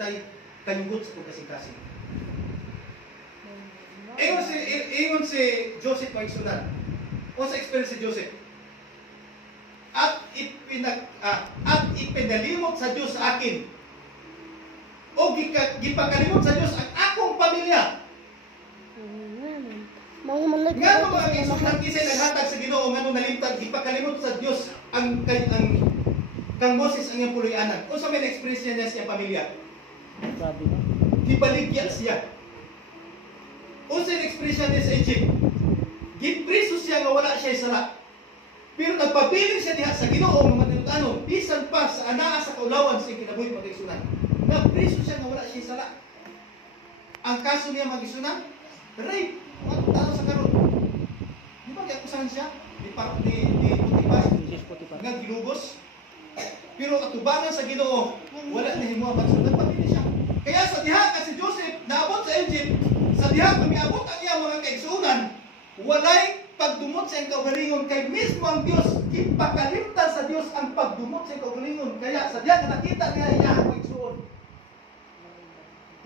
natay kanyugot sa pagkasing-kasing. Ingon si Joseph maigsunan. O sa experience si Joseph. At ipinalimot sa Diyos sa akin. O gipakalimot sa Diyos ang akong pamilya. Nga nung mga igsunan kisay naghatag sa Ginoo nga nung nalimtad, ipakalimot sa Diyos ang kang Moses ang iyang puloy-anan. O sa may experience niya sa iyang pamilya. Gibaligya siya. O sa experience niya sa Egypt. Gipriso siya nga wala siya sala. Pero nagpabiling siya diha sa Ginoo mga tinutano, bisan pa sa anaa sa kaulawan sa kinabuhi mag-igsunan. Nagpriso siya nga wala siya sala. Ang kaso niya mag-igsunan, rape. Ano tao sa karon? Di ba kaya siya? Di Potipas nga gilubos. Pero atubangan sa Ginoo, wala na himuha mag-igsunan. Nagpabiling siya. Kaya sa diha kasi Joseph naabot sa Egypt, sa diha pamiabot ang iya mga kaigsunan, walay pagdumot sa iyang kaugalingon kay mismo ang Dios ipakalimtan sa Dios ang pagdumot sa iyang kaugalingon. Kaya sa diha nga nakita niya iya ang kaigsuon,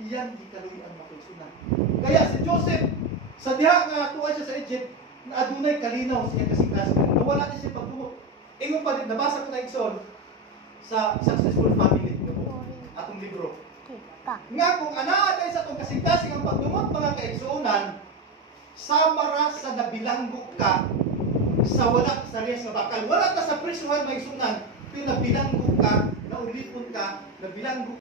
iyan gikaluyan ang kaigsunan. Kaya si Joseph sa diha nga tuwa siya sa Egypt, na adunay kalinaw sa iyang kasing-kasing, nawala na siya pagdumot. Ingon pa din nabasa ko na igsoon sa Successful Family atong libro. Nga kung anaa tayo sa itong kasing-kasing ang pagdumot mga kaigsuonan, samara sa nabilanggo ka sa wala sa riyas nga bakal. Wala ka sa prisuhan maigsuonan, pero nabilanggo ka, naulipon ka, nabilanggo